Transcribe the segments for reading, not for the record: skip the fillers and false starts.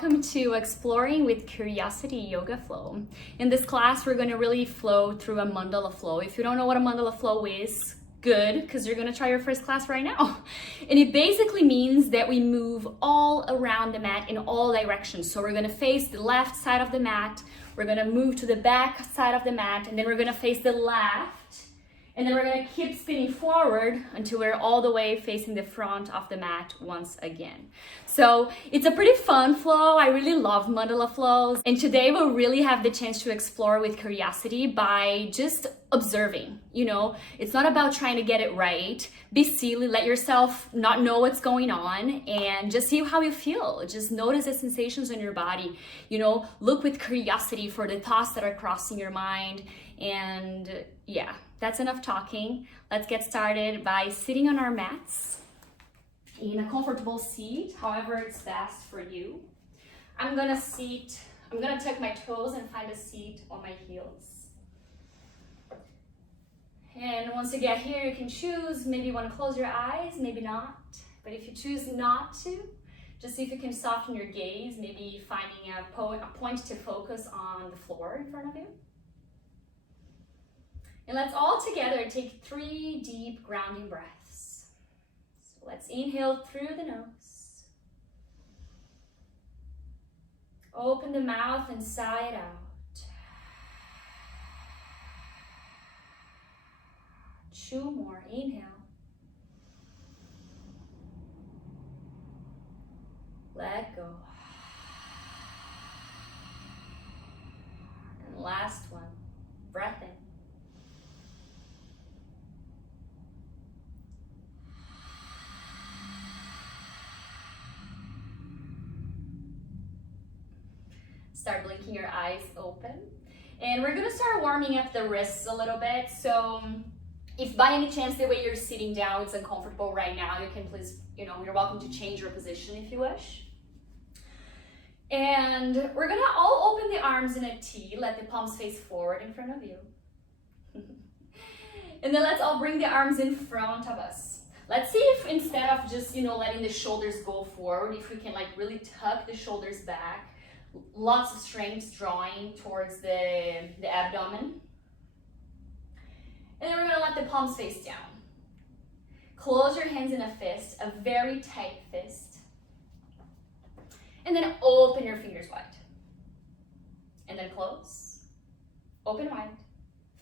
welcome to Exploring with Curiosity Yoga Flow. In this class, we're going to really flow through a mandala flow. If you don't know what a mandala flow is, good, because you're going to try your first class right now. And it basically means that we move all around the mat in all directions. So we're going to face the left side of the mat, we're going to move to the back side of the mat, and then we're going to face the left. And then we're going to keep spinning forward until we're all the way facing the front of the mat once again. So it's a pretty fun flow. I really love mandala flows. And today we'll really have the chance to explore with curiosity by just observing. You know, it's not about trying to get it right. Be silly, let yourself not know what's going on and just see how you feel. Just notice the sensations in your body. You know, look with curiosity for the thoughts that are crossing your mind. And yeah, that's enough talking. Let's get started by sitting on our mats in a comfortable seat, however it's best for you. I'm gonna tuck my toes and find a seat on my heels. And once you get here, you can choose, maybe you wanna close your eyes, maybe not. But if you choose not to, just see if you can soften your gaze, maybe finding a point to focus on the floor in front of you. And let's all together take 3 deep grounding breaths. So let's inhale through the nose. Open the mouth and sigh it out. 2 more, inhale. Let go. And last one, breath in. Start blinking your eyes open. And we're gonna start warming up the wrists a little bit. So if by any chance the way you're sitting down is uncomfortable right now, you can please, you're welcome to change your position if you wish. And we're gonna all open the arms in a T, let the palms face forward in front of you. And then let's all bring the arms in front of us. Let's see if instead of just, letting the shoulders go forward, if we can really tuck the shoulders back. Lots of strength drawing towards the abdomen. And then we're going to let the palms face down. Close your hands in a fist, a very tight fist. And then open your fingers wide. And then close. Open wide.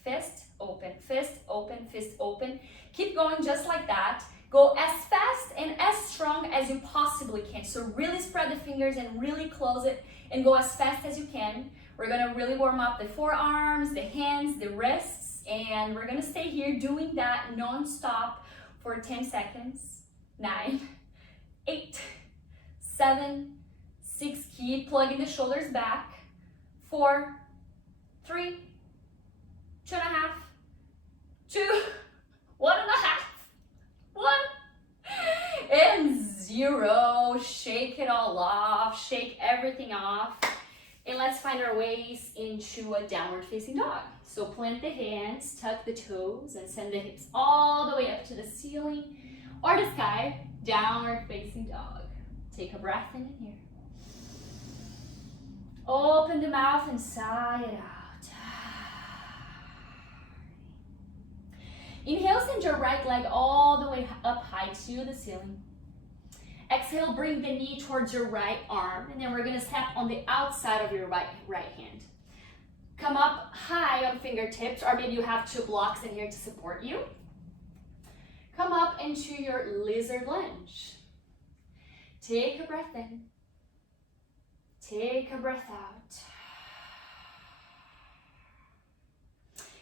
Fist, open, fist, open, fist, open. Keep going just like that. Go as fast and as strong as you possibly can. So really spread the fingers and really close it and go as fast as you can. We're gonna really warm up the forearms, the hands, the wrists, and we're gonna stay here doing that non-stop for 10 seconds. 9, 8, 7, 6, keep plugging the shoulders back. 4, 3, 2.5, 2, 1.5. 1 and 0. Shake it all off, shake everything off, and let's find our ways into a downward facing dog. So plant the hands, tuck the toes, and send the hips all the way up to the ceiling or the sky. Downward facing dog. Take a breath in here. Open the mouth and sigh it out. Inhale, send your right leg all the way up high to the ceiling. Exhale, bring the knee towards your right arm, and then we're gonna step on the outside of your right hand. Come up high on fingertips, or maybe you have 2 blocks in here to support you. Come up into your lizard lunge. Take a breath in. Take a breath out.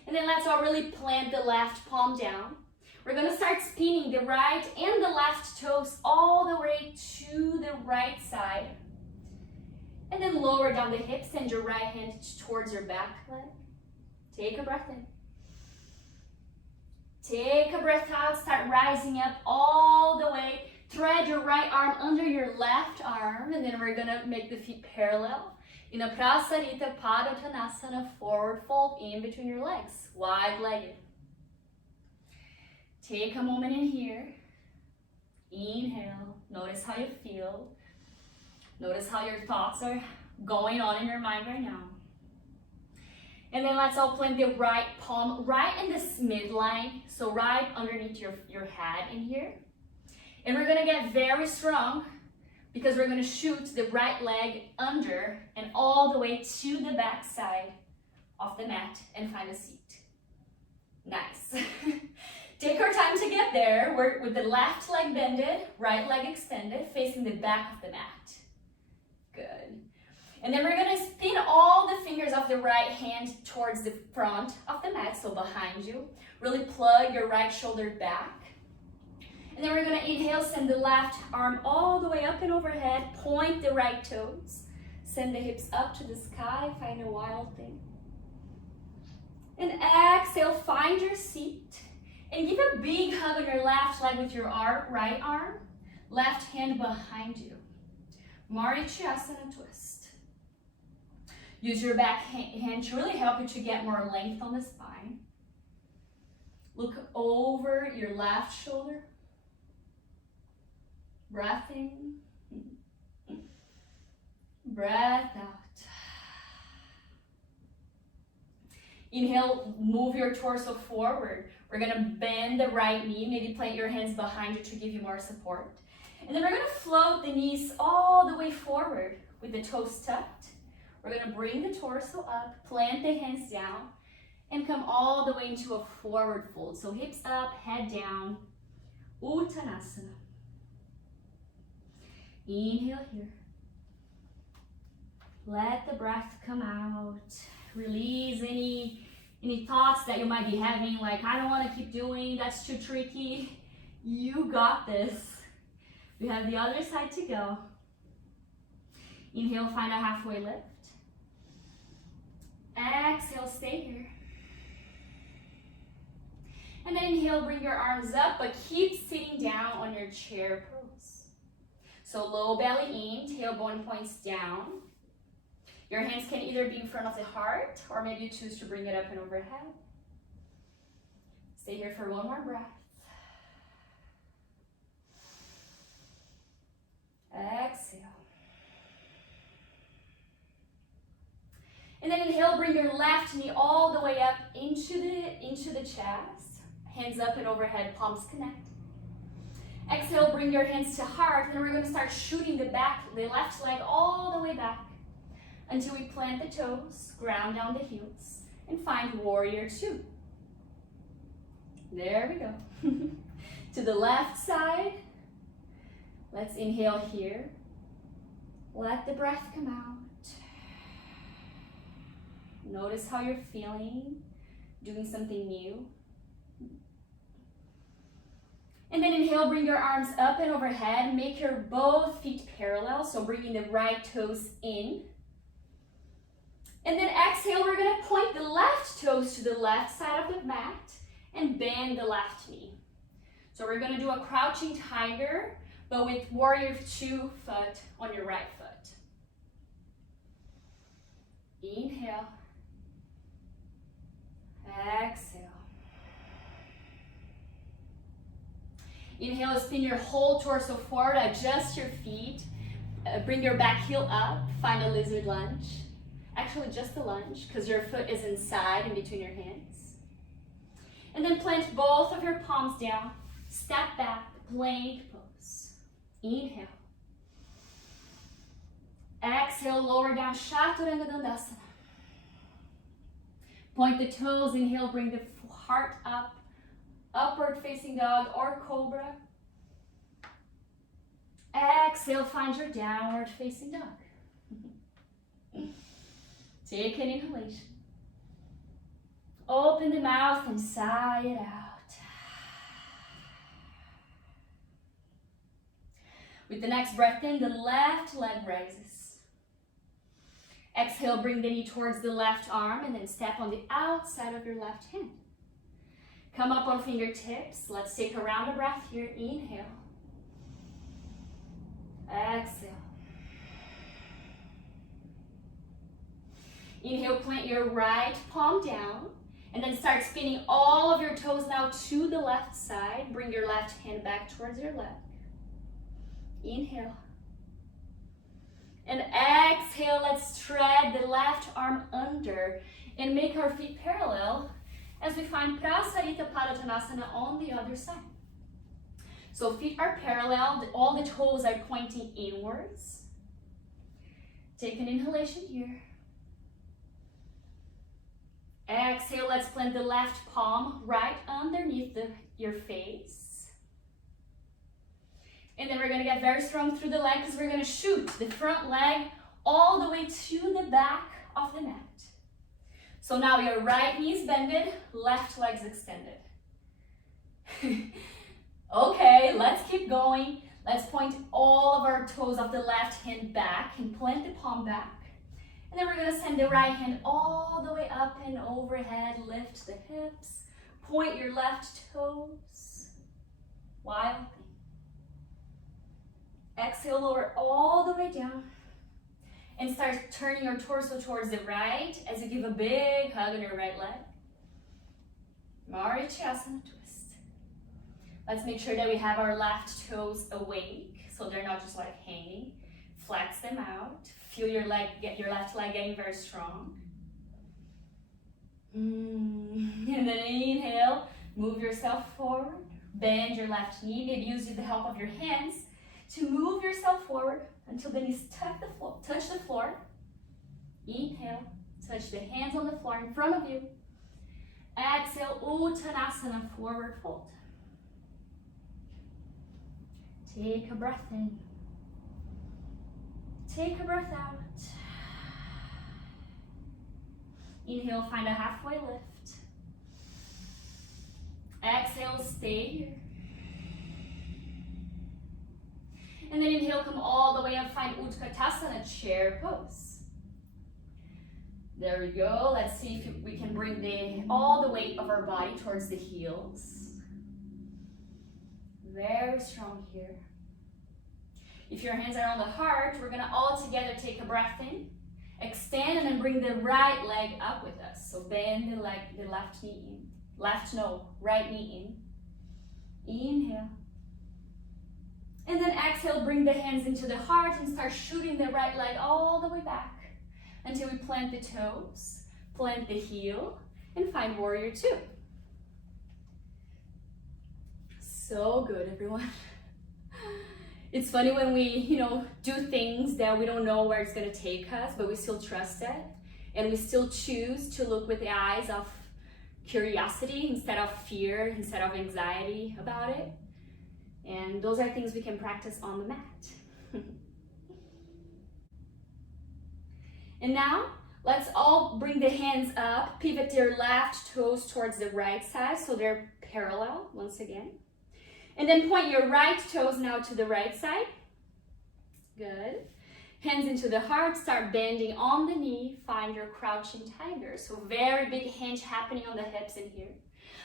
And then let's all really plant the left palm down. We're gonna start spinning the right and the left toes all the way to the right side. And then lower down the hips, send your right hand towards your back leg. Take a breath in. Take a breath out, start rising up all the way. Thread your right arm under your left arm, and then we're gonna make the feet parallel. In a Prasarita Padottanasana, forward fold in between your legs, wide-legged. Take a moment in here. Inhale, notice how you feel. Notice how your thoughts are going on in your mind right now. And then let's all plant the right palm right in this midline, so right underneath your head in here. And we're gonna get very strong because we're gonna shoot the right leg under and all the way to the back side of the mat and find a seat. Nice. Take our time to get there. We're with the left leg bended, right leg extended, facing the back of the mat. Good. And then we're gonna spin all the fingers of the right hand towards the front of the mat, so behind you. Really plug your right shoulder back. And then we're gonna inhale, send the left arm all the way up and overhead, point the right toes, send the hips up to the sky, find a wild thing. And exhale, find your seat. And give a big hug on your left leg with your right arm, left hand behind you. Marichasana twist. Use your back hand to really help you to get more length on the spine. Look over your left shoulder. Breath in. Breath out. Inhale, move your torso forward. We're gonna bend the right knee, maybe plant your hands behind you to give you more support. And then we're gonna float the knees all the way forward with the toes tucked. We're gonna bring the torso up, plant the hands down, and come all the way into a forward fold. So hips up, head down, Uttanasana. Inhale here. Let the breath come out. Release any thoughts that you might be having, like, I don't want to keep doing, that's too tricky. You got this. We have the other side to go. Inhale, find a halfway lift. Exhale, stay here. And then inhale, bring your arms up, but keep sitting down on your chair pose. So low belly in, tailbone points down. Your hands can either be in front of the heart, or maybe you choose to bring it up and overhead. Stay here for one more breath. Exhale. And then inhale, bring your left knee all the way up into the chest. Hands up and overhead, palms connect. Exhale, bring your hands to heart, and then we're going to start shooting the left leg all the way back until we plant the toes, ground down the heels, and find warrior two. There we go. To the left side. Let's inhale here. Let the breath come out. Notice how you're feeling, doing something new. And then inhale, bring your arms up and overhead. Make your both feet parallel, so bringing the right toes in. And then exhale, we're gonna point the left toes to the left side of the mat and bend the left knee. So we're gonna do a crouching tiger, but with warrior two foot on your right foot. Inhale. Exhale. Inhale, spin your whole torso forward, adjust your feet, bring your back heel up, find a lizard lunge. Actually, just a lunge, because your foot is inside in between your hands. And then plant both of your palms down, step back, plank pose. Inhale. Exhale, lower down, Chaturanga Dandasana. Point the toes, inhale, bring the heart up, upward facing dog or cobra. Exhale, find your downward facing dog. Take an inhalation. Open the mouth and sigh it out. With the next breath in, the left leg raises. Exhale, bring the knee towards the left arm and then step on the outside of your left hand. Come up on fingertips. Let's take a round of breath here. Inhale. Exhale. Inhale, plant your right palm down and then start spinning all of your toes now to the left side. Bring your left hand back towards your leg. Inhale. And exhale, let's thread the left arm under and make our feet parallel as we find Prasarita Padottanasana on the other side. So feet are parallel, all the toes are pointing inwards. Take an inhalation here. Exhale, let's plant the left palm right underneath your face. And then we're gonna get very strong through the leg because we're gonna shoot the front leg all the way to the back of the mat. So now your right knee is bended, left leg's extended. Okay, let's keep going. Let's point all of our toes of the left hand back and plant the palm back. And then we're gonna send the right hand all the way up and overhead, lift the hips, point your left toes, wild thing. Exhale, lower all the way down and start turning your torso towards the right as you give a big hug on your right leg. Marichyasana twist. Let's make sure that we have our left toes awake so they're not just like hanging. Flex them out. Feel your leg, get your left leg getting very strong. And then inhale, move yourself forward. Bend your left knee. Maybe use the help of your hands to move yourself forward until the knees touch the floor. Inhale, touch the hands on the floor in front of you. Exhale, Uttanasana, forward fold. Take a breath in. Take a breath out. Inhale, find a halfway lift. Exhale, stay here. And then inhale, come all the way up, find Utkatasana, chair pose. There we go. Let's see if we can bring all the weight of our body towards the heels. Very strong here. If your hands are on the heart, we're gonna all together take a breath in, extend, and then bring the right leg up with us. So bend the leg, the left knee in, right knee in. Inhale. And then exhale, bring the hands into the heart and start shooting the right leg all the way back until we plant the toes, plant the heel, and find warrior two. So good, everyone. It's funny when we, do things that we don't know where it's gonna take us, but we still trust it. And we still choose to look with the eyes of curiosity instead of fear, instead of anxiety about it. And those are things we can practice on the mat. And now, let's all bring the hands up, pivot your left toes towards the right side so they're parallel once again. And then point your right toes now to the right side. Good. Hands into the heart, start bending on the knee, find your crouching tiger. So very big hinge happening on the hips in here.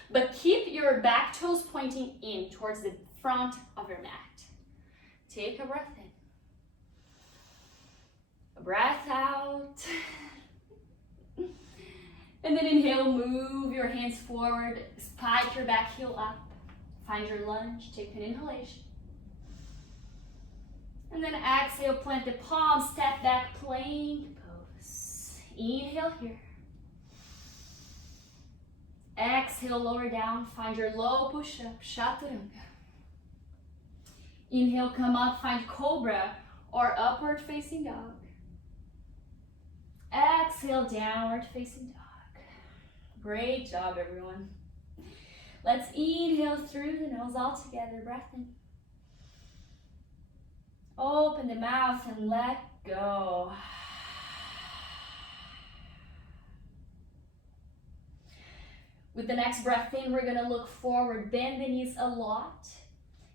But keep your back toes pointing in towards the front of your mat. Take a breath in. A breath out. And then inhale, move your hands forward, spike your back heel up. Find your lunge, take an inhalation. And then exhale, plant the palms, step back, plank pose. Inhale here. Exhale, lower down, find your low push-up, Chaturanga. Inhale, come up, find cobra or upward facing dog. Exhale, downward facing dog. Great job, everyone. Let's inhale through the nose all together, breath in. Open the mouth and let go. With the next breath in, we're gonna look forward, bend the knees a lot.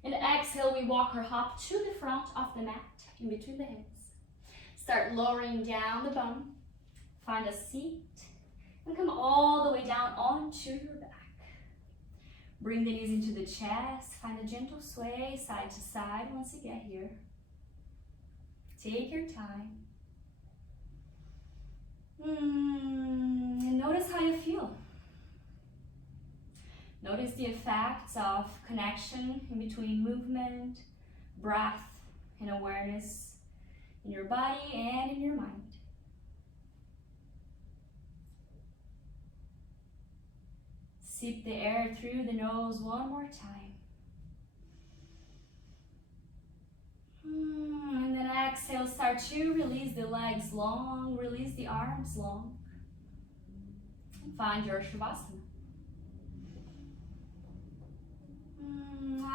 And exhale, we walk or hop to the front of the mat, in between the hips. Start lowering down the bum, find a seat, and come all the way down onto your back. Bring the knees into the chest, find a gentle sway side to side once you get here. Take your time. And notice how you feel. Notice the effects of connection in between movement, breath, and awareness in your body and in your mind. Sip the air through the nose one more time. And then exhale, start to release the legs long, release the arms long. Find your Shavasana.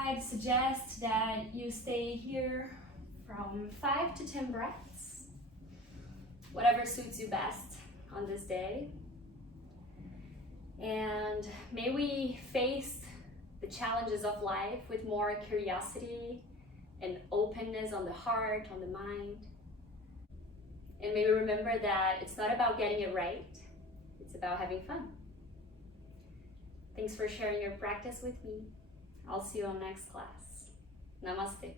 I'd suggest that you stay here from 5 to 10 breaths, whatever suits you best on this day. And may we face the challenges of life with more curiosity and openness on the heart, on the mind. And may we remember that it's not about getting it right, it's about having fun. Thanks for sharing your practice with me. I'll see you on next class. Namaste.